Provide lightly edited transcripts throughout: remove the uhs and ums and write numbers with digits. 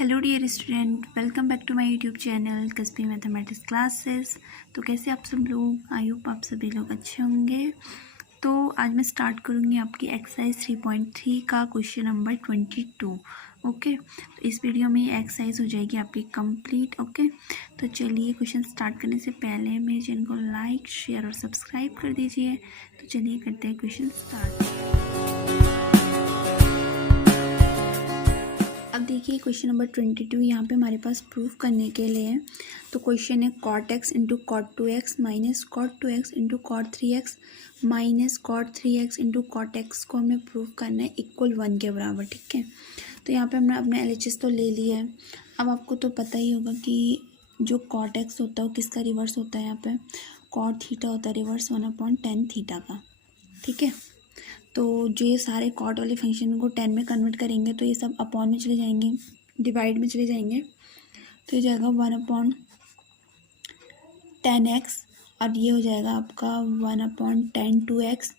Hello dear student, welcome back to my YouTube channel कसबी mathematics classes. तो कैसे आप सब लोग? आई होप आप सभी लोग अच्छे होंगे। तो आज मैं स्टार्ट करूँगी आपकी एक्सरसाइज 3.3 का क्वेश्चन नंबर 22। ओके, तो इस वीडियो में ये एक्सरसाइज हो जाएगी आपकी कंप्लीट। ओके, तो चलिए क्वेश्चन स्टार्ट करने से पहले मेरे चैनल को लाइक, शेयर और सब्सक्राइब कर दीजिए। तो चलिए करते हैं क्वेश्चन स्टार्ट। अब देखिए क्वेश्चन नंबर 22 यहाँ पे हमारे पास प्रूफ करने के लिए है। तो क्वेश्चन है cot x into cot 2x minus cot 2x into cot 3x minus cot 3x into cot x को हमें प्रूफ करना है इक्वल 1 के बराबर। ठीक है, तो यहाँ पे हमने अपने LHS तो ले लिया है। अब आपको तो पता ही होगा कि जो कॉट x होता है वो किसका रिवर्स होता है। यहाँ पे कॉट थीटा होता है रिवर्स 1/10 थीटा का। ठीक है, तो जो ये सारे कॉट वाले फंक्शन को 10 में कन्वर्ट करेंगे तो ये सब अपॉन में चले जाएंगे, डिवाइड में चले जाएंगे। तो ये जाएगा 1/10x और ये हो जाएगा आपका 1/10 2x,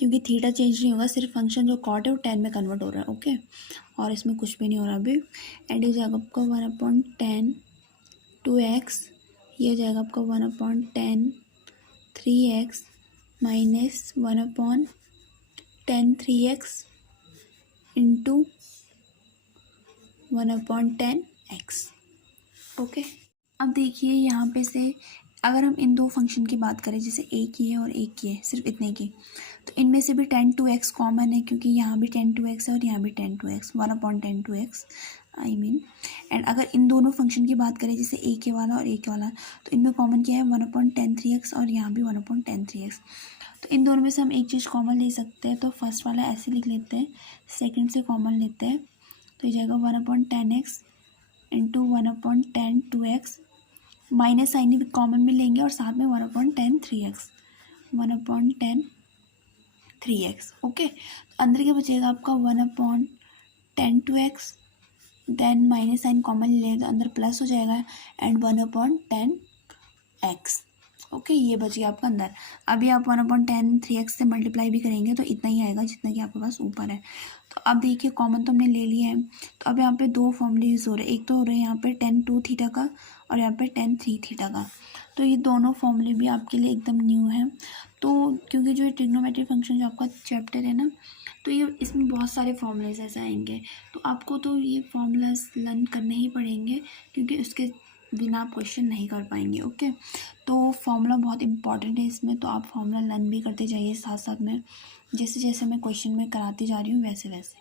क्योंकि थीटा चेंज नहीं होगा, सिर्फ फंक्शन जो कॉट है वो 10 में कन्वर्ट हो रहा है। ओके, और इसमें कुछ भी नहीं हो रहा अभी। एंड ये जाएगा आपका 1/10 2x, ये हो जाएगा आपका 1/10 3x minus 1/10 3x into 1/10x। Okay, अब देखिए यहाँ पे से अगर हम इन दो फंक्शन की बात करें, जैसे एक ही है और एक ही है, सिर्फ इतने की, तो इनमें से भी 10 2x कॉमन है, क्योंकि यहाँ भी 10 2x है और यहाँ भी 10 2x 1/10 2x I mean. And अगर इन दोनों फंक्शन की बात करें, जैसे एक वाला और एक वाला, तो इनमें कॉमन क्या है 1/10 3x और यहाँ भी 1/10 3x। तो इन दोनों में से हम एक चीज़ कॉमन ले सकते हैं, तो फर्स्ट वाला ऐसे लिख लेते हैं, सेकंड से कॉमन लेते हैं। तो ये जाएगा 1/10x into 1/10 2x, minus sine भी कॉमन में लेंगे और साथ में 1/10 3x 1/10 3x। ओके, अंदर क्या बचेगा आपका 1/10 2x, then minus sign common ले लें तो अंदर प्लस हो जाएगा एंड 1/10 x। ओके, ये बच गया आपका अंदर। अभी आप 1/10 3x से मल्टीप्लाई भी करेंगे तो इतना ही आएगा जितना कि आपके पास ऊपर है। तो अब देखिए कॉमन तो हमने ले लिया है, तो अब यहाँ पे दो फॉर्मूले यूज़ हो रहे हैं। एक तो हो रहा है यहाँ पे 10 2 थीटा का और यहाँ पे 10 3 थीटा का। तो ये दोनों फॉर्मूले भी आपके लिए एकदम न्यू है। तो क्योंकि जो ट्रिग्नोमेट्री फंक्शन जो आपका चैप्टर है ना, तो ये इसमें बहुत सारे फॉर्मूलेज ऐसे आएंगे, तो आपको तो ये फॉर्मूलाज लर्न करने ही पड़ेंगे, क्योंकि उसके बिना आप क्वेश्चन नहीं कर पाएंगे। ओके, तो फॉर्मूला बहुत इंपॉर्टेंट है इसमें, तो आप फॉर्मूला लर्न भी करते जाइए साथ साथ में, जैसे जैसे मैं क्वेश्चन में कराती जा रही हूँ वैसे वैसे।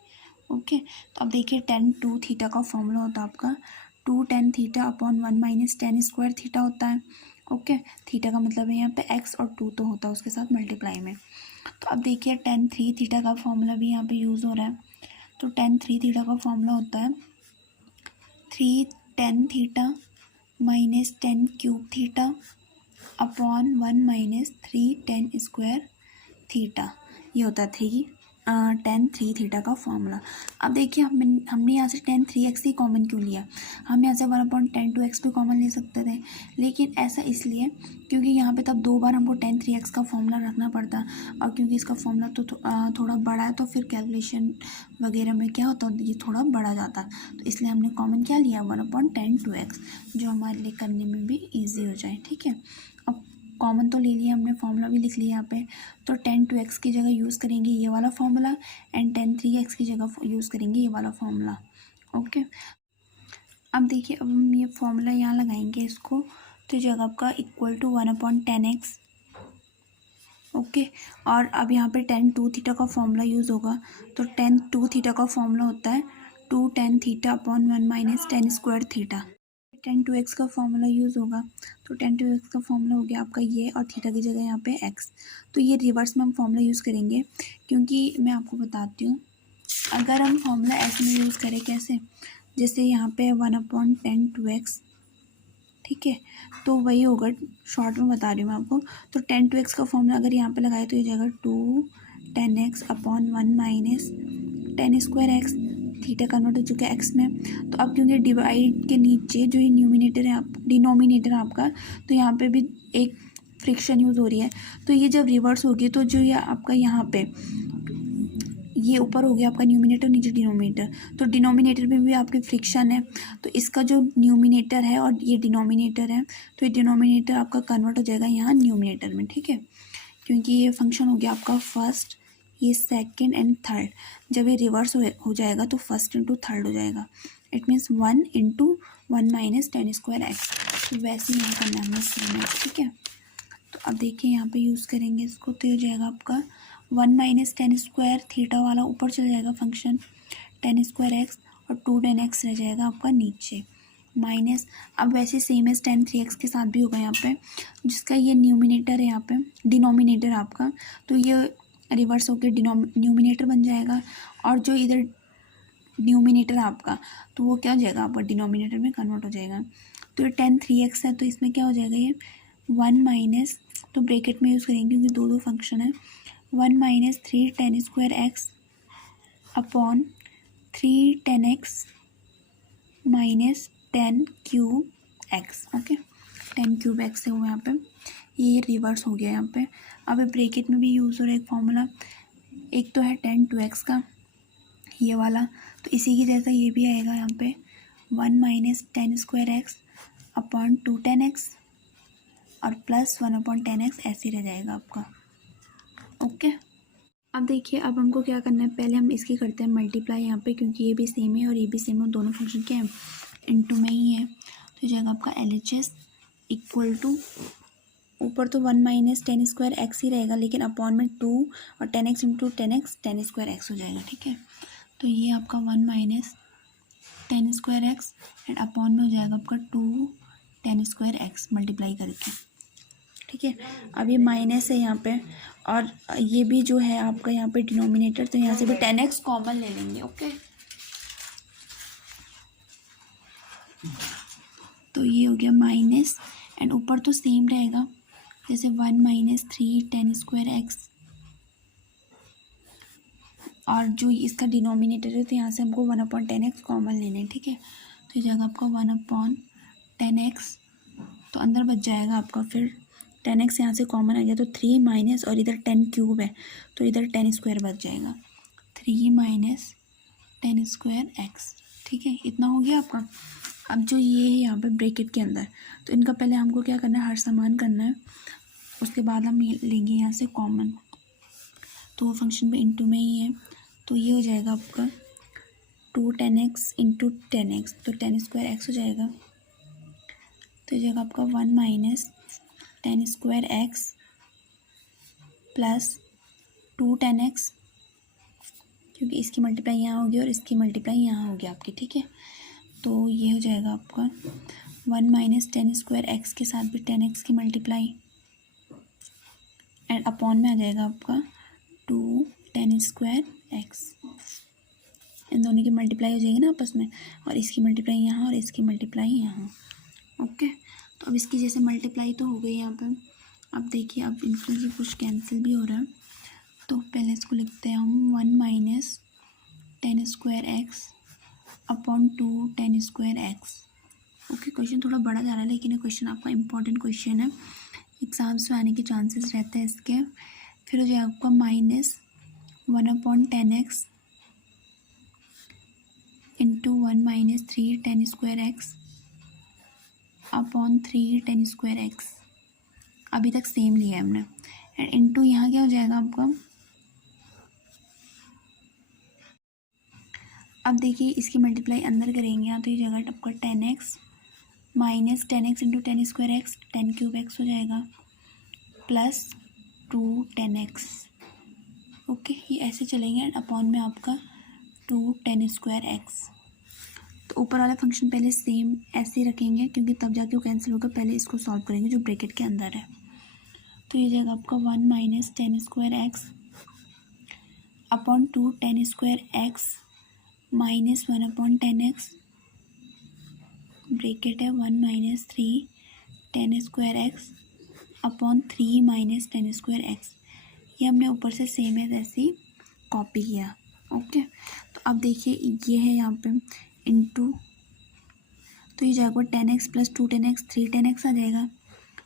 ओके, तो अब देखिए 10 2 थीटा का फॉर्मूला होता है आपका 2 10 theta upon 1 minus 10 square theta होता है। ओके, थीटा का मतलब है यहाँ पे x और 2 तो होता है उसके साथ मल्टीप्लाई में। तो अब देखिए 10 3 थीटा का फॉर्मूला भी यहाँ पे यूज़ हो रहा है। तो 10 3 थीटा का फॉर्मूला होता है 3 10 theta minus 10 cube theta upon 1 minus 3 10 square theta. ये होता है 10 3 थीटा का फॉर्मूला। अब देखिए हमने यहाँ से 10 3x ही कॉमन क्यों लिया? हम यहाँ से 1/10 2x भी कॉमन ले सकते थे, लेकिन ऐसा इसलिए क्योंकि यहाँ पे तब दो बार हमको 10 3x का फॉर्मूला रखना पड़ता, और क्योंकि इसका फॉर्मूला तो थोड़ा बड़ा है, तो फिर कैलकुलेशन वगैरह में क्या होता है, ये थोड़ा बढ़ा जाता, तो इसलिए हमने कॉमन क्या लिया 1/10 2x, जो हमारे लिए करने में भी ईजी हो जाए। ठीक है, अब कॉमन तो ले लिया हमने, फॉर्मूला भी लिख लिया यहाँ पे। तो 10 2x की जगह यूज़ करेंगे ये वाला फॉर्मूला एंड 10 3x की जगह यूज़ करेंगे ये वाला फॉर्मूला। ओके, अब देखिए अब हम ये फॉर्मूला यहाँ लगाएंगे इसको, तो जगह आपका इक्वल टू 1/10x। ओके, और अब यहाँ पे 10 2 थीटा का फॉर्मूला यूज़ होगा, तो 10 2 थीटा का फॉर्मूला होता है 2 10 theta upon 1 minus 10 square theta. 10 2x का फॉर्मूला यूज़ होगा, तो 10 2x का फॉर्मूला हो गया आपका ये, और थीटा की जगह यहाँ पे x। तो ये रिवर्स में हम फॉर्मूला यूज़ करेंगे, क्योंकि मैं आपको बताती हूँ, अगर हम फॉर्मूला ऐसे में यूज़ करें कैसे, जैसे यहाँ पे 1/10 2x, ठीक है, तो वही होगा, शॉर्ट में बता रही हूँ मैं आपको। तो 10 2x का फॉर्मूला अगर यहाँ पे लगाए तो ये जाएगा 2 10x upon 1 minus 10 square x, theta convert हो चुका है एक्स में। तो अब क्योंकि डिवाइड के नीचे जो ये न्यूमिनेटर है डिनोमिनेटर है आपका, तो यहाँ पे भी एक फ्रिक्शन यूज़ हो रही है, तो ये जब रिवर्स होगी तो जो ये आपका यहाँ पे ये ऊपर हो गया आपका न्यूमिनेटर, नीचे डिनोमिनेटर, तो डिनोमिनेटर में भी आपकी फ्रिक्शन है, तो इसका जो न्यूमिनेटर है और ये डिनोमिनेटर है, तो ये डिनोमिनेटर आपका कन्वर्ट हो जाएगा यहाँ न्यूमिनेटर में, ठीक है, क्योंकि ये फंक्शन हो गया आपका फर्स्ट, ये सेकंड एंड थर्ड, जब ये रिवर्स हो जाएगा तो फर्स्ट इंटू थर्ड हो जाएगा, it means 1 into 1 minus ten square X, तो वैसे ही यहाँ करना है हमें सेम है, ठीक है। तो अब देखिए यहाँ पे यूज़ करेंगे इसको, तो हो जाएगा आपका 1 माइनस टेन स्क्वायर, थीटा वाला ऊपर चल जाएगा फंक्शन, टेन स्क्वायर एक्स और 2 टेन एक्स रह जाएगा आपका नीचे, माइनस, अब वैसे सेम एज टेन 3x के साथ भी होगा यहाँ पे, जिसका ये न्यूमिनेटर है यहाँ पे, डिनोमिनेटर आपका, तो ये रिवर्स होकर न्यूमिनेटर बन जाएगा, और जो इधर न्यूमिनेटर आपका, तो वो क्या हो जाएगा आपका डिनोमिनेटर में कन्वर्ट हो जाएगा। तो ये टेन 3x है, तो इसमें क्या हो जाएगा ये 1 माइनस, तो ब्रैकेट में यूज़ करेंगे क्योंकि दो फंक्शन है, 1 minus 3 ten square X upon 3 ten x minus 10 cube x, okay, 10 cube x है वो यहाँ पे, ये रिवर्स हो गया यहाँ पे। अब ब्रैकेट में भी यूज़ हो रहा है एक फॉर्मूला, एक तो है 10 2x का ये वाला, तो इसी की जैसा ये भी आएगा यहाँ पे 1 minus ten square X upon 2 ten x और प्लस 1 अपॉन 10x, ऐसे रह जाएगा आपका, ओके। अब देखिए अब हमको क्या करना है, पहले हम इसकी करते हैं मल्टीप्लाई यहाँ पे, क्योंकि ये भी सेम है और ये भी सेम है, दोनों फंक्शन क्या है इनटू में ही है, तो जाएगा आपका LHS इक्वल टू, ऊपर तो 1 माइनस टेन स्क्वायर एक्स ही रहेगा, लेकिन अपॉन में 2 और 10x into 10x ten square X हो जाएगा, ठीक है। तो ये आपका 1 minus ten square X and upon में हो जाएगा आपका 2 टेन स्क्वायर एक्स मल्टीप्लाई करके, ठीक है। अब ये माइनस है यहाँ पे, और ये भी जो है आपका यहाँ पे डिनोमिनेटर, तो यहाँ से भी 10x कॉमन ले लेंगे, ओके। तो ये हो गया माइनस, एंड ऊपर तो सेम रहेगा, जैसे 1 माइनस 3 टेन स्क्वायर एक्स, और जो इसका डिनोमिनेटर है तो यहाँ से हमको 1 अपॉन 10x कॉमन लेना है, ठीक है। तो ये जगह आपका 1 अपॉन 10x, तो अंदर बच जाएगा आपका फिर 10x यहाँ से कॉमन आ गया, तो 3 माइनस, और इधर 10 क्यूब है तो इधर 10 स्क्वायर बच जाएगा, 3 माइनस 10 स्क्वायर एक्स, ठीक है, इतना हो गया आपका। अब जो ये है यहाँ पे ब्रैकेट के अंदर, तो इनका पहले हमको क्या करना है, हर समान करना है, उसके बाद हम लेंगे यहाँ से कॉमन, तो वो फंक्शन में इनटू में ही है, तो ये हो जाएगा आपका 2 10x इंटू 10x, तो 10 स्क्वायर एक्स हो जाएगा, तो ये जाएगा आपका 1 minus ten square x plus 2 10x, क्योंकि इसकी मल्टीप्लाई यहाँ होगी और इसकी मल्टीप्लाई यहाँ होगी आपकी, ठीक है। तो ये हो जाएगा आपका 1 माइनस टेन स्क्वायर एक्स के साथ भी 10x की मल्टीप्लाई, एंड अपॉन में आ जाएगा आपका 2 टेन स्क्वायर एक्स, इन दोनों की मल्टीप्लाई हो जाएगी ना आपस में, और इसकी मल्टीप्लाई यहाँ और इसकी मल्टीप्लाई यहाँ, ओके। तो अब इसकी जैसे मल्टीप्लाई तो हो गई यहाँ पे, अब देखिए अब इनसे भी कुछ कैंसिल भी हो रहा है, तो पहले इसको लिखते हैं हम 1 minus ten square X upon 2 ten square X, okay. Question थोड़ा बड़ा जा रहा है, लेकिन ये क्वेश्चन आपका इंपॉर्टेंट क्वेश्चन है, एग्जाम्स में आने के चांसेस रहते हैं इसके। फिर हो जाएगा आपका minus 1 upon 10x into 1 minus 3 ten square X upon 3 ten square x, अभी तक सेम लिया है हमने, एंड इंटू यहाँ क्या हो जाएगा आपका, अब देखिए इसकी मल्टीप्लाई अंदर करेंगे यहाँ, तो ये जगह आपका 10x minus 10x into ten square x, 10 cube x हो जाएगा, प्लस 2 10x, ओके। ये ऐसे चलेंगे, एंड अपॉन में आपका 2 टेन स्क्वायर एक्स, तो ऊपर वाला फंक्शन पहले सेम ऐसे ही रखेंगे, क्योंकि तब जाके वो कैंसिल होगा, पहले इसको सॉल्व करेंगे जो ब्रैकेट के अंदर है। तो ये जाएगा आपका 1 minus ten square X upon 2 ten square x minus 1 upon 10x, bracket है 1 minus 3 ten square X upon 3 minus ten square x, ये हमने ऊपर से सेम है वैसे ही कॉपी किया, ओके। तो अब देखिए ये है यहाँ पे इंटू, तो ये जाएगा 10x प्लस 2 10x 3 10x आ जाएगा,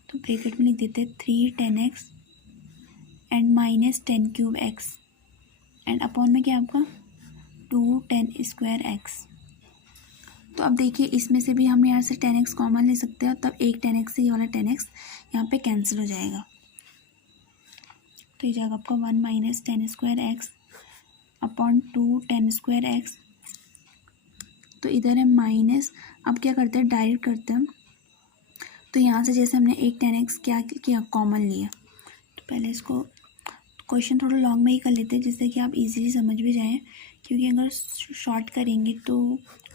तो ब्रैकेट में लिख देते हैं 3 10x and minus 10 cube x, and upon में क्या है आपका 2 tan स्क्वायर एक्स। तो अब देखिए इसमें से भी हम यहाँ से tan x कॉमन ले सकते हैं, तब एक tan x से ये वाला tan x यहाँ पे कैंसिल हो जाएगा। तो ये जाएगा आपका 1 minus tan square X upon 2 tan square X. तो इधर है माइनस, अब क्या करते हैं डायरेक्ट करते हैं। तो यहाँ से जैसे हमने एक tan x क्या किया कॉमन लिया, तो पहले इसको क्वेश्चन थोड़ा लॉन्ग में ही कर लेते हैं जिससे कि आप इजीली समझ भी जाएं, क्योंकि अगर शॉर्ट करेंगे तो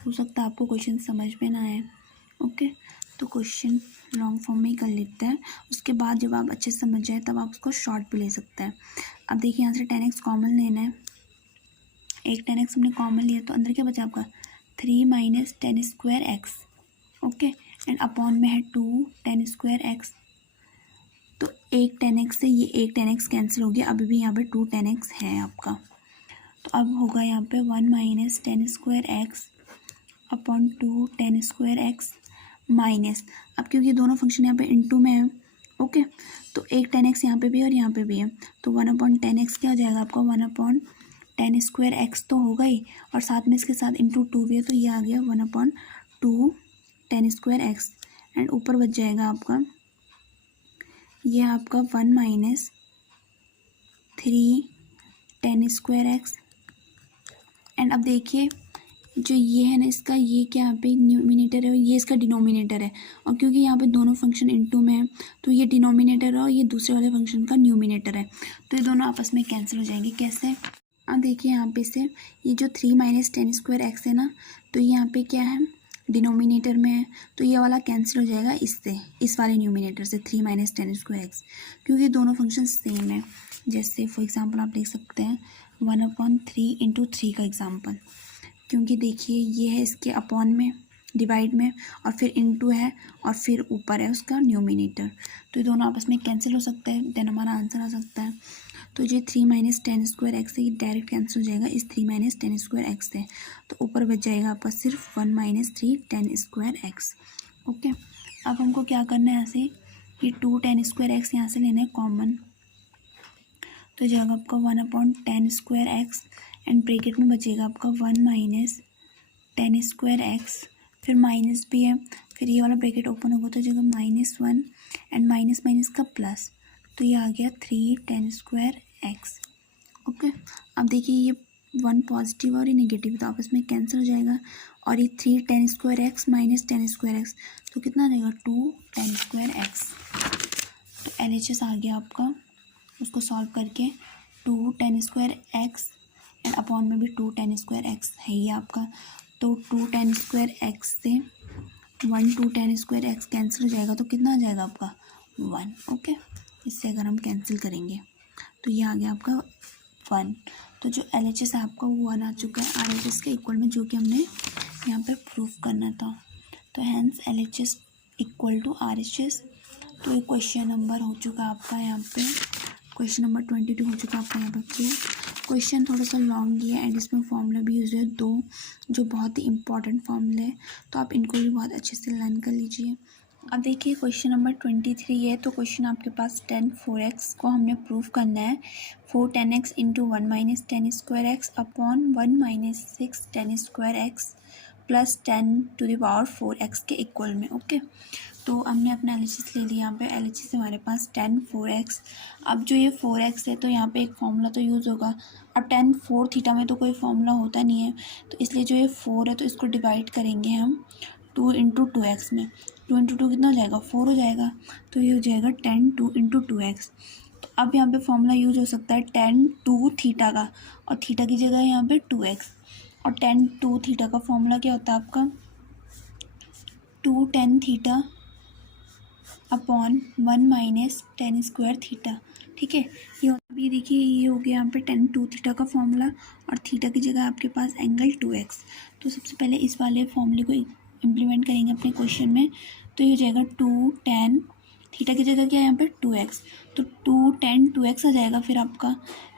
हो सकता है आपको क्वेश्चन समझ में ना आए। ओके, तो क्वेश्चन लॉन्ग फॉर्म में ही कर लेते हैं, उसके बाद जब आप अच्छे से समझ जाए तब आप उसको शॉर्ट भी ले सकते हैं। अब देखिए यहाँ से tan x कॉमन लेना है, एक tan x हमने कॉमन लिया तो अंदर क्या बचा आपका 3 minus tan square X. Okay, and upon में है 2 tan स्क्वायर एक्स। तो एक tan x से ये एक tan x कैंसिल हो गया, अभी भी यहाँ पे 2 tan x है आपका। तो अब होगा यहाँ पे 1 minus tan square X upon 2 tan square x minus, अब क्योंकि दोनों फंक्शन यहाँ पे इनटू में है। ओके, तो एक tan x यहाँ पे भी है और यहाँ पे भी है, तो 1 अपॉन tan x क्या हो जाएगा आपका 1 अपॉन tan स्क्वायर एक्स तो होगा ही, और साथ में इसके साथ इंटू 2 भी है, तो ये आ गया 1 upon 2 tan square X. And ऊपर बच जाएगा आपका ये आपका 1 minus 3 tan square X. And अब देखिए जो ये है ना इसका ये क्या यहाँ पे न्यूमिनेटर है, ये इसका डिनोमिनेटर है, और क्योंकि यहाँ पे दोनों फंक्शन इनटू में है तो ये डिनोमिनेटर है और ये दूसरे वाले फंक्शन का न्यूमिनेटर है, तो ये दोनों आपस में कैंसिल हो जाएंगे। कैसे? अब देखिए यहाँ पे से ये जो 3 माइनस tan स्क्वायर एक्स है ना, तो ये यहाँ पे क्या है डिनोमिनेटर में है, तो ये वाला कैंसिल हो जाएगा इससे, इस वाले न्यूमिनेटर से 3 माइनस tan स्क्वायर एक्स, क्योंकि दोनों फंक्शन सेम है। जैसे फॉर एग्जांपल आप देख सकते हैं 1/3 इंटू 3 का एग्जांपल, क्योंकि देखिए ये है इसके अपॉन में डिवाइड में और फिर इनटू है और फिर ऊपर है उसका न्यूमिनेटर, तो ये दोनों आपस में कैंसिल हो सकता है, देन हमारा आंसर आ सकता है। तो ये 3 माइनस tan स्क्वायर एक्स से ये डायरेक्ट कैंसिल हो जाएगा इस 3 माइनस tan स्क्वायर एक्स से, तो ऊपर बच जाएगा आपका सिर्फ 1 minus 3 tan square X. Okay, अब हमको क्या करना है, यहाँ से ये 2 tan स्क्वायर एक्स यहाँ से लेना है कॉमन, तो जाएगा आपका 1 upon tan square X and bracket में बचेगा आपका 1 माइनस tan स्क्वायर एक्स, फिर माइनस भी है, फिर ये वाला ब्रैकेट ओपन होगा तो जगह -1 एंड माइनस माइनस का प्लस, तो ये आ गया 3 tan स्क्वायर एक्स। ओके, अब देखिए ये 1 पॉजिटिव और ये नेगेटिव तो आपस में कैंसिल हो जाएगा, और ये 3 tan square x minus tan square X, तो कितना आ जाएगा 2 tan स्क्वायर एक्स। तो LHS आ गया आपका, उसको सॉल्व करके 2 tan square X and upon में भी 2 tan स्क्वायर एक्स है ये आपका, तो 2 tan स्क्वायर एक्स से 2 tan स्क्वायर एक्स कैंसिल हो जाएगा, तो कितना आ जाएगा आपका 1। ओके, इससे अगर हम कैंसिल करेंगे तो ये आ गया आपका 1, तो जो LHS है आपका वो 1 आ चुका है RHS के इक्वल में, जो कि हमने यहाँ पे प्रूफ करना था। तो hence LHS equal to RHS। तो ये क्वेश्चन नंबर हो चुका आपका यहाँ पे, क्वेश्चन नंबर 22 हो चुका आपका यहाँ पे प्रूफ। क्वेश्चन थोड़ा सा लॉन्ग ही है एंड इसमें फॉर्मूला भी यूज है 2 जो बहुत ही इंपॉर्टेंट फॉर्मूले हैं, तो आप इनको भी बहुत अच्छे से लर्न कर लीजिए। अब देखिए क्वेश्चन नंबर 23 है, तो क्वेश्चन आपके पास tan 4x को हमने प्रूफ करना है 4 tan x into 1 minus tan square X upon 1 minus 6 tan square x plus 10⁴x के इक्वल में। ओके, तो हमने अपना LHS ले लिया, यहाँ पे LHS हमारे पास tan 4x। अब जो ये 4x है तो यहाँ पे एक फॉर्मूला तो यूज़ होगा, अब tan 4 थीटा में तो कोई फॉर्मूला होता नहीं है, तो इसलिए जो ये 4 है तो इसको डिवाइड करेंगे हम 2 इंटू 2x में, 2 इंटू 2 कितना हो जाएगा 4 हो जाएगा, तो ये हो जाएगा tan 2 इंटू 2x। तो अब यहाँ पे फॉर्मूला यूज़ हो सकता है tan 2 थीटा का, और थीटा की जगह यहाँ पे 2x, और tan 2 थीटा का फॉर्मूला क्या होता है आपका 2 tan theta upon 1 minus tan square theta. ठीक है, ये अभी देखिए ये हो गया यहाँ पे tan 2 थीटा का फॉर्मूला, और थीटा की जगह आपके पास एंगल 2x। तो सबसे पहले इस वाले फॉर्मूले को इम्प्लीमेंट करेंगे अपने क्वेश्चन में, तो ये हो जाएगा 2 tan थीटा की जगह क्या है यहाँ पे 2x, तो 2 tan 2x आ जाएगा फिर आपका,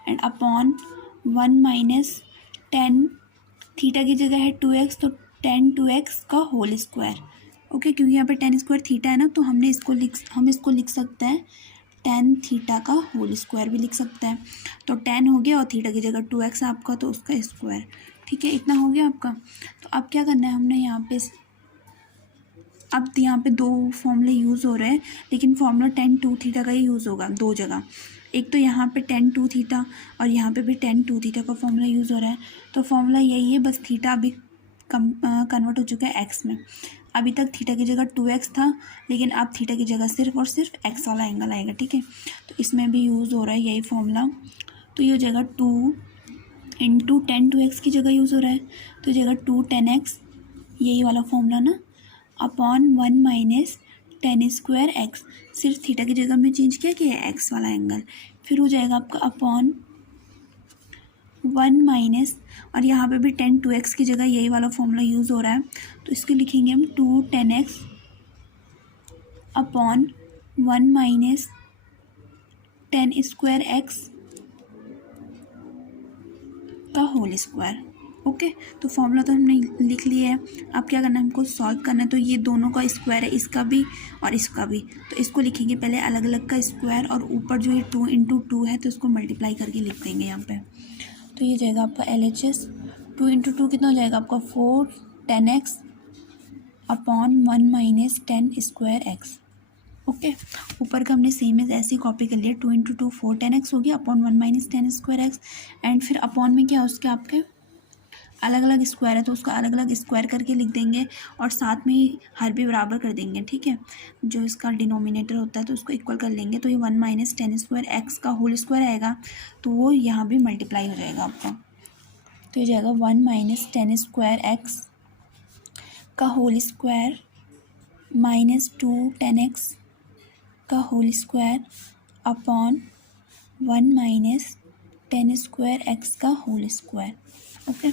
and upon 1 minus tan theta की जगह है 2x, तो tan 2x का होल स्क्वायर। ओके, क्योंकि यहाँ पे tan स्क्वायर थीटा है ना, तो हम इसको लिख सकते हैं टेन थीटा का होल स्क्वायर भी लिख सकते हैं। तो 10 हो गया और थीटा की जगह 2x आपका, तो उसका स्क्वायर। ठीक है, इतना हो गया आपका। तो अब क्या करना है हमने यहाँ पे, अब यहाँ पे दो फॉर्मूले यूज़ हो रहे हैं, लेकिन फॉर्मूला टेन टू थीटा का ही यूज़ होगा दो जगह। एक तो यहाँ पे टेन टू थीटा और यहाँ पे भी टेन टू थीटा का फॉर्मूला यूज़ हो रहा है। तो फॉर्मूला यही है, बस थीटा अभी कन्वर्ट हो चुका है एक्स में। अभी तक थीटा की जगह 2x था, लेकिन अब थीटा की जगह सिर्फ और सिर्फ एक्स वाला एंगल आएगा। ठीक है, तो इसमें भी यूज़ हो रहा है यही फॉर्मूला। तो ये हो जाएगा 2 इंटू 10 2x की जगह यूज़ हो रहा है, तो ये जाएगा 2 10x, यही वाला फॉर्मूला ना, अपॉन 1 माइनस 10 स्क्वायर एक्स। सिर्फ थीटा की जगह में चेंज किया कि एक्स वाला एंगल। फिर हो जाएगा आपका अपॉन 1 माइनस, और यहाँ पे भी 10 2x की जगह यही वाला फॉर्मूला यूज़ हो रहा है, तो इसको लिखेंगे हम 2 10x upon 1 minus 10 square X का होल स्क्वायर। ओके, तो फॉर्मूला तो हमने लिख लिया है। अब क्या करना है, हमको सॉल्व करना है। तो ये दोनों का स्क्वायर है, इसका भी और इसका भी, तो इसको लिखेंगे पहले अलग अलग का स्क्वायर, और ऊपर जो ये 2 इंटू 2 है तो इसको मल्टीप्लाई करके लिख देंगे यहाँ पे। तो ये जाएगा आपका LHS 2 इंटू 2 कितना हो जाएगा आपका 4 10x upon 1 minus 10 square X. Okay, ऊपर का हमने सेम है ऐसे ही कॉपी कर लिया। 2 इंटू 2 4 10x हो गया upon 1 minus 10 square X. And फिर अपॉन में क्या है उसके आपके अलग अलग स्क्वायर है, तो उसका अलग अलग स्क्वायर करके लिख देंगे, और साथ में ही हर भी बराबर कर देंगे। ठीक है, जो इसका डिनोमिनेटर होता है तो उसको इक्वल कर लेंगे। तो ये 1 माइनस 10 स्क्वायर एक्स का होल स्क्वायर आएगा, तो वो यहाँ भी मल्टीप्लाई हो जाएगा आपका। तो ये जाएगा 1 माइनस 10 स्क्वायर एक्स का होल स्क्वायर माइनस 2 10x का whole square upon 1 minus 10 square X का होल स्क्वायर। ओके,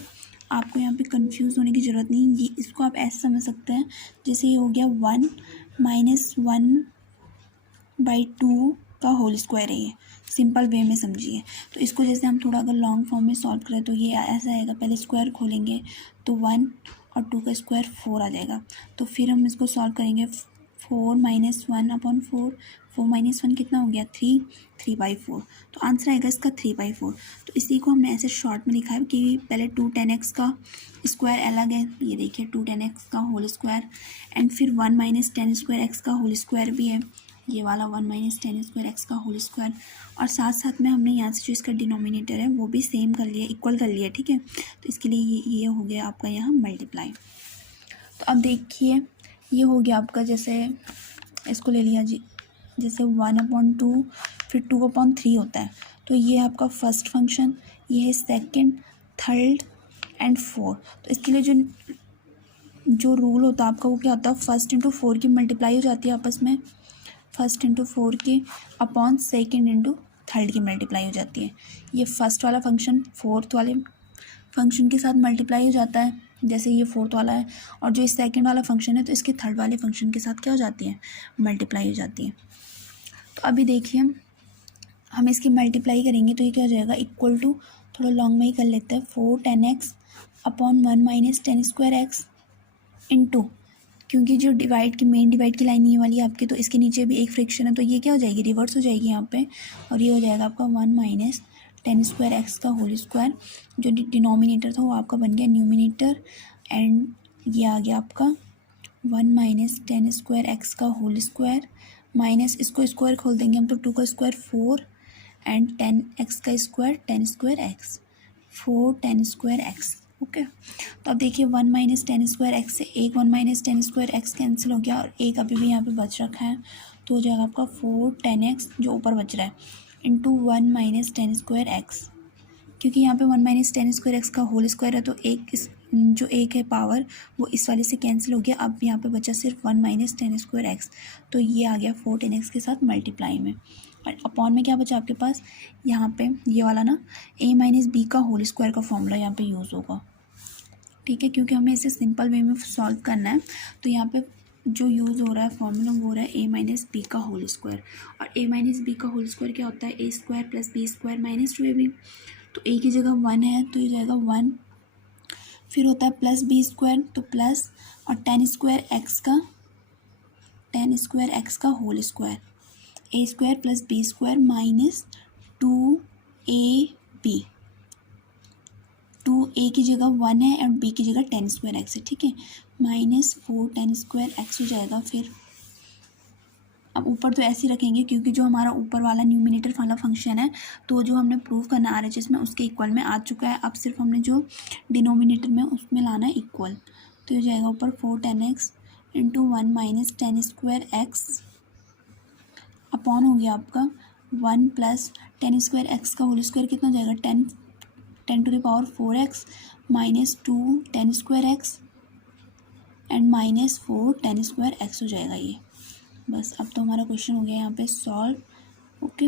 आपको यहाँ पे कंफ्यूज होने की ज़रूरत नहीं, ये इसको आप ऐसे समझ सकते हैं जैसे ये हो गया 1 माइनस 1/2 का होल स्क्वायर है। ये सिंपल वे में समझिए। तो इसको जैसे हम थोड़ा अगर लॉन्ग फॉर्म में सॉल्व करें तो ये ऐसा आएगा, पहले स्क्वायर खोलेंगे तो 1 और 2 का स्क्वायर 4 आ जाएगा। तो फिर हम इसको सॉल्व करेंगे 4 माइनस 1 अपॉन 4, 4 माइनस 1 कितना हो गया 3, 3/4। तो आंसर आएगा इसका 3/4। तो इसी को हमने ऐसे शॉर्ट में लिखा है कि पहले 2 10x का स्क्वायर अलग है, ये देखिए 2 10x का होल स्क्वायर, एंड फिर 1 माइनस 10 स्क्वायर एक्स का होल स्क्वायर भी है, ये वाला 1 माइनस 10 स्क्वायर एक्स का होल स्क्वायर, और साथ साथ में हमने यहाँ से जो इसका डिनोमिनेटर है वो भी सेम कर लिया, इक्वल कर लिया। ठीक है, तो इसके लिए ये हो गया आपका यहाँ मल्टीप्लाई। तो अब देखिए ये हो गया आपका, जैसे इसको ले लिया जी, जैसे 1/2 फिर 2/3 होता है, तो ये आपका फर्स्ट फंक्शन, ये है सेकंड, थर्ड एंड फोर्थ। तो इसके लिए जो रूल होता है आपका वो क्या होता है, फर्स्ट इंटू 4 की मल्टीप्लाई हो जाती है आपस में, फर्स्ट इंटू 4 की अपॉन सेकंड इंटू थर्ड की मल्टीप्लाई हो जाती है। ये फर्स्ट वाला फंक्शन फोर्थ वाले फंक्शन के साथ मल्टीप्लाई हो जाता है, जैसे ये फोर्थ वाला है, और जो सेकंड वाला फंक्शन है तो इसके थर्ड वाले फंक्शन के साथ क्या हो जाती है, मल्टीप्लाई हो जाती है। तो अभी देखिए हम इसकी मल्टीप्लाई करेंगे तो ये क्या हो जाएगा, इक्वल टू, थोड़ा लॉन्ग में ही कर लेते हैं, 4 10x upon 1 minus 10 square X into, क्योंकि जो डिवाइड की मेन डिवाइड की लाइन ये वाली है आपकी, तो इसके नीचे भी एक फ्रिक्शन है, तो ये क्या हो जाएगी, रिवर्स हो जाएगी यहाँ पे, और ये हो जाएगा आपका 1 माइनस 10 स्क्वायर एक्स का होल स्क्वायर। जो डिनोमिनेटर था वो आपका बन गया न्यूमिनेटर, एंड ये आ गया आपका 1 माइनस 10 स्क्वायर एक्स का होल स्क्वायर, माइनस इसको स्क्वायर खोल देंगे हम तो 2 का स्क्वायर 4 एंड 10x का square 10 square x, 4 10 square X. Okay, तो अब देखिए 1 माइनस 10 स्क्वायर एक्स से एक 1 माइनस 10 स्क्वायर एक्स कैंसिल हो गया, और एक अभी भी यहाँ पे बच रखा है, तो हो जाएगा आपका 4 10x जो ऊपर बच रहा है इंटू 1 माइनस 10 स्क्वायर एक्स, क्योंकि यहाँ पे 1 माइनस 10 स्क्वायर एक्स का होल स्क्वायर है, तो जो एक है पावर वो इस वाले से कैंसिल हो गया। अब यहाँ पे बचा सिर्फ 1 माइनस 10 स्क्वायर एक्स, तो ये आ गया 4 10x के साथ मल्टीप्लाई में, और अपॉन में क्या बचा आपके पास, यहाँ पे ये वाला ना a माइनस बी का होल स्क्वायर का फॉर्मूला यहाँ पे यूज़ होगा। ठीक है, क्योंकि हमें इसे सिंपल वे में सॉल्व करना है, तो यहाँ पे जो यूज़ हो रहा है फॉर्मूला वो हो रहा है a माइनस बी का होल स्क्वायर, और a माइनस बी का होल स्क्वायर क्या होता है, a square plus B square minus 2ab। तो a की जगह 1 है तो ये जाएगा 1, फिर होता है प्लस बी स्क्वायर तो प्लस, और 10 स्क्वायर एक्स का whole square, A square plus B square minus 2ab, 2a की जगह 1 है और b की जगह tan स्क्वायर एक्स है, ठीक है, माइनस 4 tan स्क्वायर एक्स हो जाएगा। फिर अब ऊपर तो ऐसे ही रखेंगे क्योंकि जो हमारा ऊपर वाला न्यूमिनेटर वाला फंक्शन है तो जो हमने प्रूव करना आ रहा है जिसमें उसके इक्वल में आ चुका है, अब सिर्फ हमने जो डिनोमिनेटर में उसमें लाना है इक्वल। तो ये जाएगा ऊपर 4 tan x into 1 minus tan square X upon हो गया आपका 1 प्लस tan स्क्वायर एक्स का होल स्क्वायर कितना हो जाएगा 10 to the power 4x minus 2 tan square X and minus 4 tan square X हो जाएगा ये। बस अब तो हमारा क्वेश्चन हो गया यहाँ पे solve. Okay,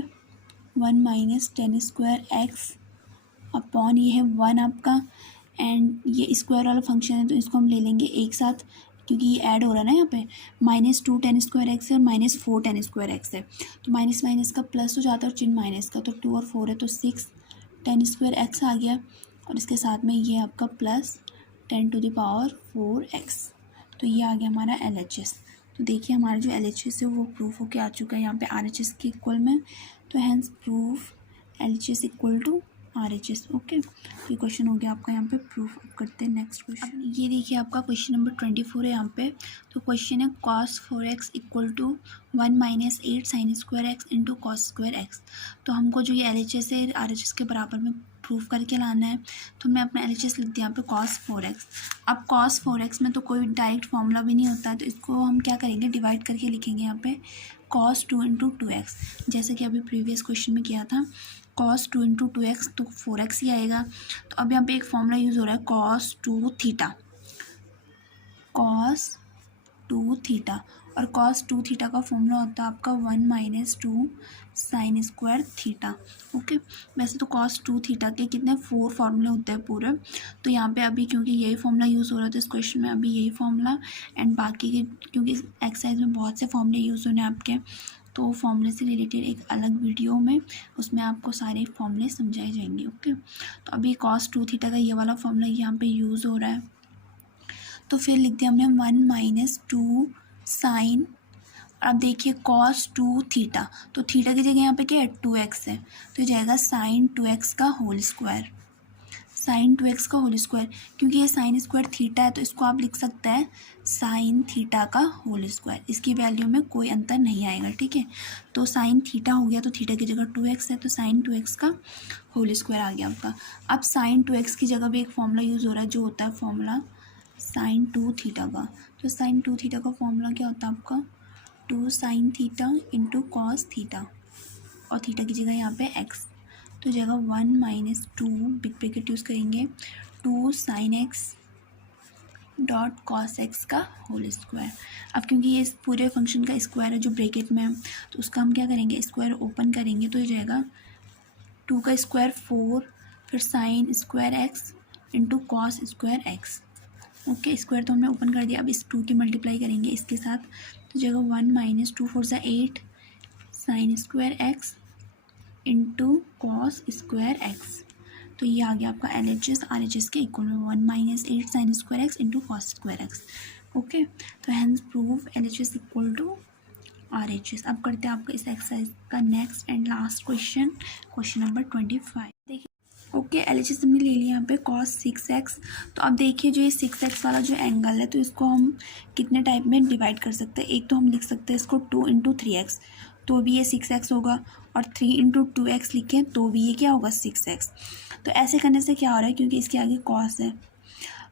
1 minus tan square X upon ये है 1 आपका, एंड ये स्क्वायर वाला फंक्शन है तो इसको हम ले लेंगे एक साथ क्योंकि ये ऐड हो रहा है ना यहाँ पे, माइनस 2 tan स्क्वायर एक्स है और माइनस 4 tan स्क्वायर एक्स है, तो माइनस माइनस का प्लस हो जाता है और चिन्ह माइनस का, तो 2 और 4 है तो 6 tan स्क्वायर एक्स आ गया और इसके साथ में ये आपका plus 10 to the power 4x। तो ये आ गया हमारा LHS। तो देखिए हमारा जो LHS है वो प्रूफ होके आ चुका है यहाँ पे RHS के इक्वल में, तो hence proof LHS equal to RHS। Okay, ये क्वेश्चन हो गया आपका यहाँ पे प्रूफ। करते हैं नेक्स्ट क्वेश्चन। ये देखिए आपका क्वेश्चन नंबर 24 है यहाँ पे। तो क्वेश्चन है cos 4x equal to 1 minus 8 sine square X into cos square X. तो हमको जो ये LHS है RHS के बराबर में प्रूफ करके लाना है, तो हमने अपना LHS लिख दिया यहाँ पे cos 4x। अब cos 4x में तो कोई डायरेक्ट फॉर्मूला भी नहीं होता है, तो इसको हम क्या करेंगे डिवाइड करके लिखेंगे यहाँ पे cos 2 इंटू 2x, जैसे कि अभी प्रीवियस क्वेश्चन में किया था cos 2 इंटू 2x तो 4x ही आएगा। तो अब यहाँ पे एक फॉर्मूला यूज़ हो रहा है cos 2 थीटा, cos 2 थीटा, और cos 2 थीटा का फॉर्मूला होता है आपका 1 minus 2 sine square theta. Okay, वैसे तो cos 2 थीटा के कितने 4 फार्मूले होते हैं पूरे, तो यहाँ पे अभी क्योंकि यही फॉर्मूला यूज़ हो रहा था इस क्वेश्चन में, अभी यही फॉर्मूला एंड बाकी के क्योंकि एक्सरसाइज में बहुत से फॉर्मूले यूज़ होने आपके, तो फॉर्मूले से रिलेटेड एक अलग वीडियो में उसमें आपको सारे फॉर्मूले समझाए जाएंगे। ओके, तो अभी cos 2 थीटा का ये वाला फॉर्मूला यहाँ पे यूज़ हो रहा है, तो फिर लिख दिया हमने 1 माइनस 2 साइन, अब देखिए cos 2 थीटा, तो थीटा की जगह यहाँ पे क्या है 2x है, तो ये जाएगा साइन 2x का होल स्क्वायर, साइन 2x का होल स्क्वायर, क्योंकि ये साइन स्क्वायर थीटा है तो इसको आप लिख सकते हैं साइन थीटा का होल स्क्वायर, इसकी वैल्यू में कोई अंतर नहीं आएगा, ठीक है। तो साइन थीटा हो गया तो थीटा की जगह 2x है, तो साइन 2x का होल स्क्वायर आ गया आपका। अब साइन 2x की जगह भी एक फॉर्मूला यूज़ हो रहा है जो होता है फॉर्मूला साइन 2 थीटा का। तो साइन 2 थीटा का फॉर्मूला क्या होता है आपका 2 sine theta into cos theta, और थीटा की जगह यहाँ पे x, तो जगह 1 माइनस 2 बिग ब्रैकेट यूज़ करेंगे 2 sine x dot cos x का होल स्क्वायर। अब क्योंकि ये इस पूरे फंक्शन का स्क्वायर है जो ब्रैकेट में है, तो उसका हम क्या करेंगे स्क्वायर ओपन करेंगे, तो ये जाएगा 2 का स्क्वायर 4 फिर sign square X into cos square X. Okay, square तो हमने ओपन कर दिया, अब इस 2 की मल्टीप्लाई करेंगे इसके साथ, तो जगह 1 minus 2 4 8 sine square X into cos square X. तो ये आ गया आपका LHS RHS के इक्वल में 1 minus 8 sine square X into cos square X. Okay, तो hence prove LHS equal to RHS। अब करते हैं आपका इस एक्सरसाइज का next and last question, question number 25। देखिए ओके, LHS हमने ले लिया यहाँ पे cos 6x। तो अब देखिए जो ये 6x वाला जो एंगल है तो इसको हम कितने टाइप में डिवाइड कर सकते हैं, एक तो हम लिख सकते हैं इसको 2 इंटू 3x, तो भी ये 6x होगा, और 3 इंटू 2x लिखें तो भी ये क्या होगा 6x। तो ऐसे करने से क्या हो रहा है क्योंकि इसके आगे cos है,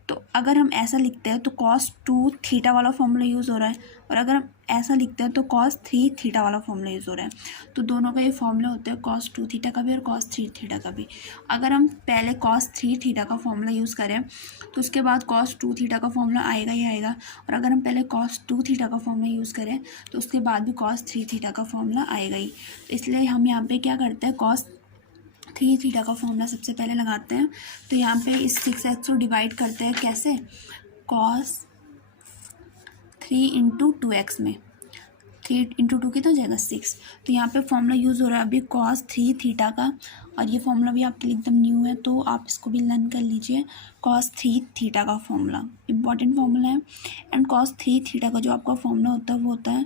तो अगर हम ऐसा लिखते हैं तो cos 2 थीटा वाला फॉर्मूला यूज़ हो रहा है, और अगर हम ऐसा लिखते हैं तो cos 3 थीटा वाला फॉर्मूला यूज़ हो रहा है। तो दोनों का ये फॉर्मूला होता है cos 2 थीटा का भी और cos 3 थीटा का भी। अगर हम पहले cos 3 थीटा का फॉर्मूला यूज़ करें तो उसके बाद cos 2 थीटा का फॉर्मूला आएगा ही आएगा, और अगर हम पहले cos 2 थीटा का फॉर्मूला यूज़ करें तो उसके बाद भी cos 3 थीटा का फॉर्मूला आएगा ही। तो इसलिए हम यहाँ पर क्या करते हैं cos 3 थीटा का फॉर्मूला सबसे पहले लगाते हैं। तो यहाँ पे इस 6x को डिवाइड करते हैं कैसे, cos 3 इंटू 2x में, 3 इंटू 2 कितना हो जाएगा 6। तो यहाँ पे फॉर्मूला यूज़ हो रहा है अभी cos 3 थीटा का, और ये फॉर्मूला भी आपके लिए एकदम न्यू है तो आप इसको भी लर्न कर लीजिए। cos 3 थीटा का फॉर्मूला इंपॉर्टेंट फॉर्मूला है, एंड cos 3 थीटा का जो आपका फॉर्मूला होता है वो होता है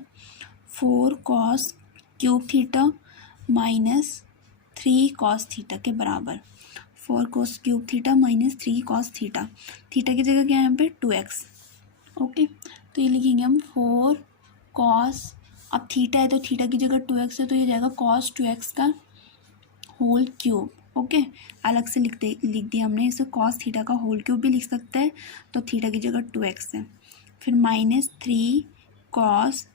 4 cos cube theta minus 3 cos theta के बराबर। 4 cos cube theta minus 3 cos theta. Theta की जगह क्या है यहाँ पे 2x। ओके, तो ये लिखेंगे हम 4 कॉस, अब थीटा है तो थीटा की जगह 2x है तो ये जाएगा कॉस 2x का होल क्यूब। ओके, अलग से लिख दिया हमने इसे, कॉस थीटा का होल क्यूब भी लिख सकते हैं, तो थीटा की जगह 2x है। फिर माइनस 3 कॉस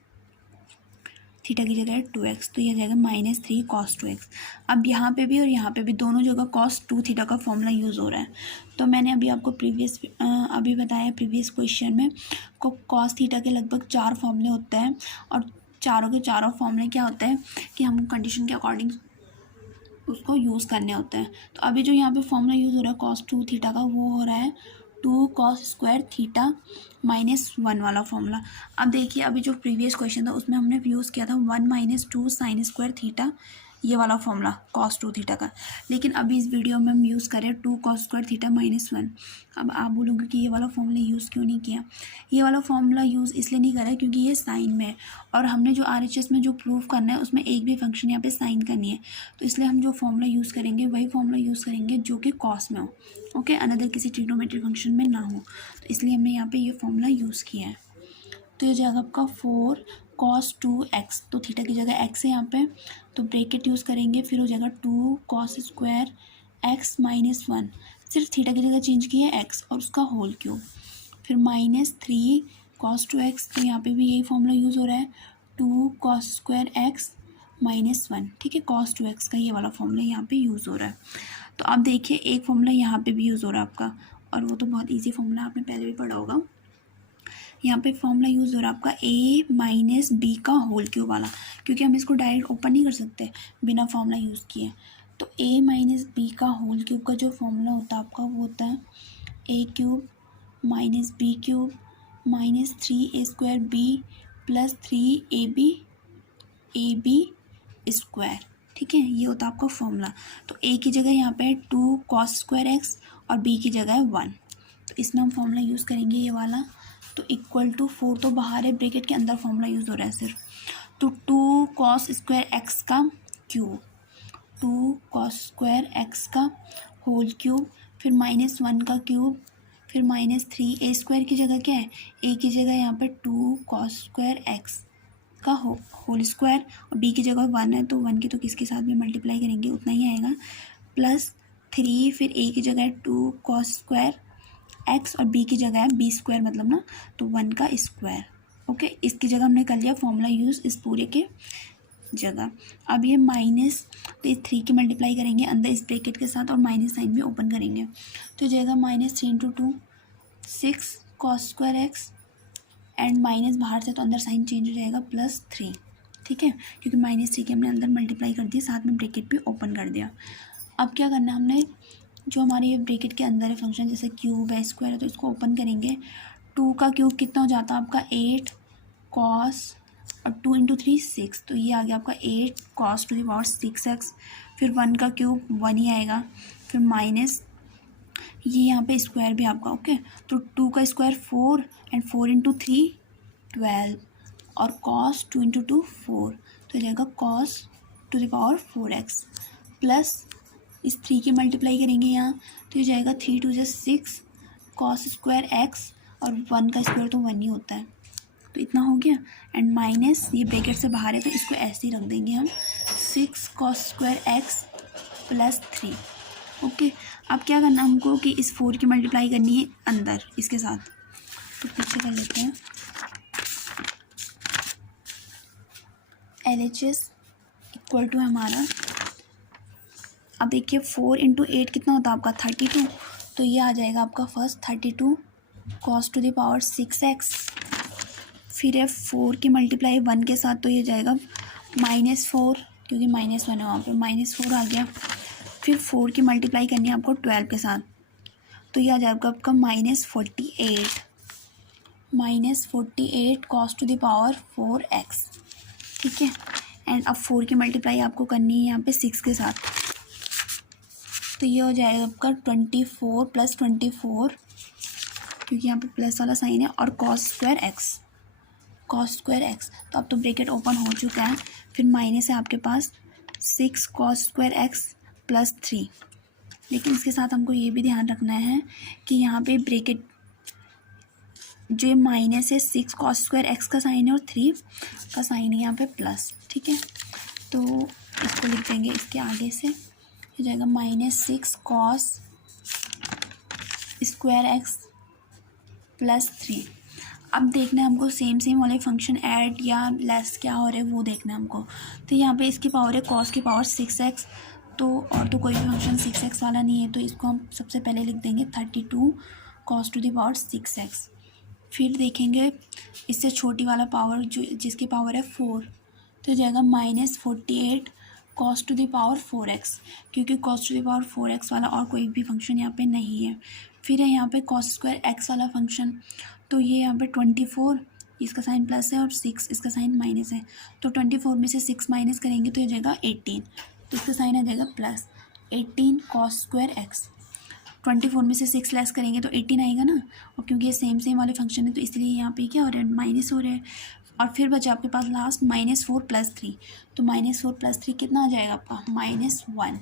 थीटा की जगह है 2x, तो ये जाएगा माइनस 3 कॉस 2x। अब यहाँ पे भी और यहाँ पे भी दोनों जगह कॉस 2 थीटा का फॉर्मूला यूज़ हो रहा है। तो मैंने अभी आपको अभी बताया प्रीवियस क्वेश्चन में को कॉस थीटा के लगभग 4 फॉर्मूले होते हैं, और चारों के चारों फॉर्मूले क्या होते हैं कि हम कंडीशन के अकॉर्डिंग उसको यूज़ करने होते हैं। तो अभी जो यहाँ पे फॉर्मूला यूज़ हो रहा है कॉस 2 थीटा का, वो हो रहा है 2 कॉस स्क्वायर थीटा माइनस 1 वाला फॉर्मूला। अब देखिए अभी जो प्रीवियस क्वेश्चन था उसमें हमने यूज़ किया था 1 माइनस 2 साइन स्क्वायर थीटा, ये वाला फॉर्मूला कॉस 2 थीटा का। लेकिन अभी इस वीडियो में हम यूज़ करें 2 कॉस स्क्वायर थीटा माइनस 1। अब आप बोलोगे कि ये वाला फॉर्मूला यूज़ क्यों नहीं किया? ये वाला फॉर्मूला यूज़ इसलिए नहीं करा क्योंकि ये साइन में है, और हमने जो RHS में जो प्रूव करना है उसमें एक भी फंक्शन यहाँ पे साइन करनी है, तो इसलिए हम जो फॉर्मूला यूज़ करेंगे वही फॉर्मूला यूज़ करेंगे जो कि कॉस में हो। ओके, अनदर किसी ट्रिग्नोमेट्रिक फंक्शन में ना हो, तो इसलिए हमने यहाँ पे ये फॉर्मूला यूज़ किया है। तो ये जाएगा आपका 4 कॉस 2x, तो थीटा की जगह x है यहाँ पे, तो ब्रैकेट यूज़ करेंगे, फिर हो जाएगा 2 कॉस स्क्वायर x माइनस 1, सिर्फ थीटा की जगह चेंज किया है x और उसका होल क्यूब, फिर माइनस 3 कॉस 2x, तो यहाँ पे भी यही फॉर्मूला यूज़ हो रहा है 2 कॉस स्क्वायर x माइनस 1। ठीक है, कॉस 2x का ये वाला फॉर्मूला यहाँ पे यूज़ हो रहा है। तो आप देखिए एक फॉर्मूला यहाँ पे भी यूज़ हो रहा है आपका, और वो तो बहुत ईजी फॉर्मूला आपने पहले भी पढ़ा होगा। यहाँ पे फॉर्मूला यूज़ हो रहा है आपका a माइनस बी का होल क्यूब वाला, क्योंकि हम इसको डायरेक्ट ओपन नहीं कर सकते बिना फॉर्मूला यूज़ किए। तो a माइनस बी का होल क्यूब का जो फॉर्मूला होता है आपका वो होता है a cube minus B cube minus 3a square b plus 3ab square. ठीक है, ये होता है आपका फॉर्मूला। तो a की जगह यहाँ पे 2 कॉस स्क्वायर x और b की जगह है 1, तो इसमें हम फॉर्मूला यूज़ करेंगे ये वाला। तो इक्वल टू 4 तो बाहर है, ब्रैकेट के अंदर फॉर्मूला यूज़ हो रहा है सिर्फ, तो 2 कॉस स्क्वायर एक्स का क्यूब, 2 कॉस स्क्वायर एक्स का होल क्यूब, फिर माइनस 1 का क्यूब, फिर माइनस 3a स्क्वायर की जगह क्या है, a की जगह यहाँ पे 2 कॉस स्क्वायर एक्स का होल स्क्वायर, और b की जगह 1 है तो 1 की तो किसके साथ भी मल्टीप्लाई करेंगे उतना ही आएगा, प्लस 3, फिर a की जगह है 2 कॉस स्क्वायर x और b की जगह है b स्क्वायर मतलब ना, तो 1 का स्क्वायर। ओके, इसकी जगह हमने कर लिया फॉर्मूला यूज़ इस पूरे के जगह। अब ये माइनस, तो इस 3 की मल्टीप्लाई करेंगे अंदर इस ब्रैकेट के साथ और माइनस साइन भी ओपन करेंगे, तो जाएगा minus 3 into 2 6 cos square X, and minus बाहर से तो अंदर साइन चेंज हो जाएगा प्लस 3। ठीक है, क्योंकि माइनस 3 की हमने अंदर मल्टीप्लाई कर दिया, साथ में ब्रैकेट भी ओपन कर दिया। अब क्या करना है हमने, जो हमारे ये ब्रैकेट के अंदर है फंक्शन, जैसे क्यूब है स्क्वायर है, तो इसको ओपन करेंगे। 2 का क्यूब कितना हो जाता है आपका 8 कॉस, और 2 इंटू 3 6, तो ये आ गया आपका 8 cos two the power 6x, फिर 1 का क्यूब 1 ही आएगा, फिर माइनस ये यहाँ पे स्क्वायर भी आपका। ओके, तो 2 का स्क्वायर 4 एंड 4 इंटू 3 12, और कॉस 2 इंटू 2 4, तो हो जाएगा cos two the power 4x, plus इस 3 की मल्टीप्लाई करेंगे यहाँ, तो ये जाएगा 3 2 जा 6 कॉस स्क्वायर एक्स, और 1 का स्क्वायर तो 1 ही होता है, तो इतना हो गया, एंड माइनस ये ब्रैकेट से बाहर है तो इसको ऐसे ही रख देंगे हम, 6 cos square x plus 3। Okay, अब क्या करना हमको कि इस 4 की मल्टीप्लाई करनी है अंदर इसके साथ, तो पीछे कर लेते हैं। LHS इक्वल टू हमारा, अब देखिए 4 इंटू 8 कितना होता है आपका 32, तो ये आ जाएगा आपका first 32 cos two the power 6x, फिर है 4 की मल्टीप्लाई 1 के साथ, तो ये जाएगा -4, क्योंकि -1 है वहाँ पे, -4 आ गया, फिर 4 की मल्टीप्लाई करनी है आपको 12 के साथ, तो ये आ जाएगा आपका -48 cos two the power 4x। ठीक है, एंड अब 4 की मल्टीप्लाई आपको करनी है यहाँ पे 6 के साथ, तो ये हो जाएगा आपका 24 प्लस 24, क्योंकि यहाँ पे प्लस वाला साइन है, और कॉस कॉस स्क्वायर एक्स, तो अब तो ब्रैकेट ओपन हो चुका है, फिर माइनस है आपके पास 6 कॉस स्क्वायर एक्स प्लस 3। लेकिन इसके साथ हमको ये भी ध्यान रखना है कि यहाँ पे ब्रैकेट जो ये माइनस है 6 कॉस स्क्वायर एक्स का साइन है और 3 का साइन है यहाँ पे प्लस, ठीक है। तो इसको लिख देंगे इसके आगे से, हो जाएगा -6 कॉस स्क्वायर एक्स प्लस 3। अब देखना है हमको सेम वाले फंक्शन ऐड या लेस क्या हो रहा है वो देखना है हमको। तो यहाँ पे इसकी पावर है कॉस की पावर 6x, तो और तो कोई भी फंक्शन 6x वाला नहीं है, तो इसको हम सबसे पहले लिख देंगे 32 cos two the power 6x। फिर देखेंगे इससे छोटी वाला पावर जो जिसकी पावर है 4, तो हो जाएगा -48 cos two the power 4x, क्योंकि cos two the power 4x वाला और कोई भी फंक्शन यहाँ पे नहीं है। फिर है यहाँ पे कॉस स्क्वायर एक्स वाला फंक्शन, तो ये यहाँ पे 24 इसका साइन प्लस है और 6 इसका साइन माइनस है, तो 24 में से 6 माइनस करेंगे तो हो जाएगा 18, तो इसका साइन आ जाएगा प्लस 18 कॉस स्क्वायर एक्स। 24 में से 6 लेस करेंगे तो 18 आएगा ना, और क्योंकि ये सेम वाले फंक्शन है तो इसलिए यहाँ पे क्या हो रहा है माइनस हो रहा है। और फिर बचा आपके पास लास्ट -4 + 3, तो -4 + 3 कितना आ जाएगा आपका -1।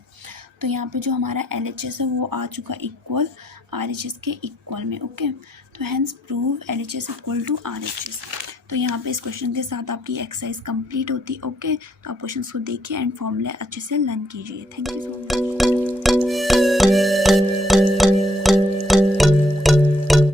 तो यहाँ पे जो हमारा LHS है वो आ चुका इक्वल RHS के इक्वल में, ओके। तो hence prove LHS equal to RHS। तो यहाँ पे इस क्वेश्चन के साथ आपकी एक्सरसाइज कंप्लीट होती, ओके। तो आप क्वेश्चन को देखिए एंड फॉर्मूला अच्छे से लर्न कीजिए। Thank you so much.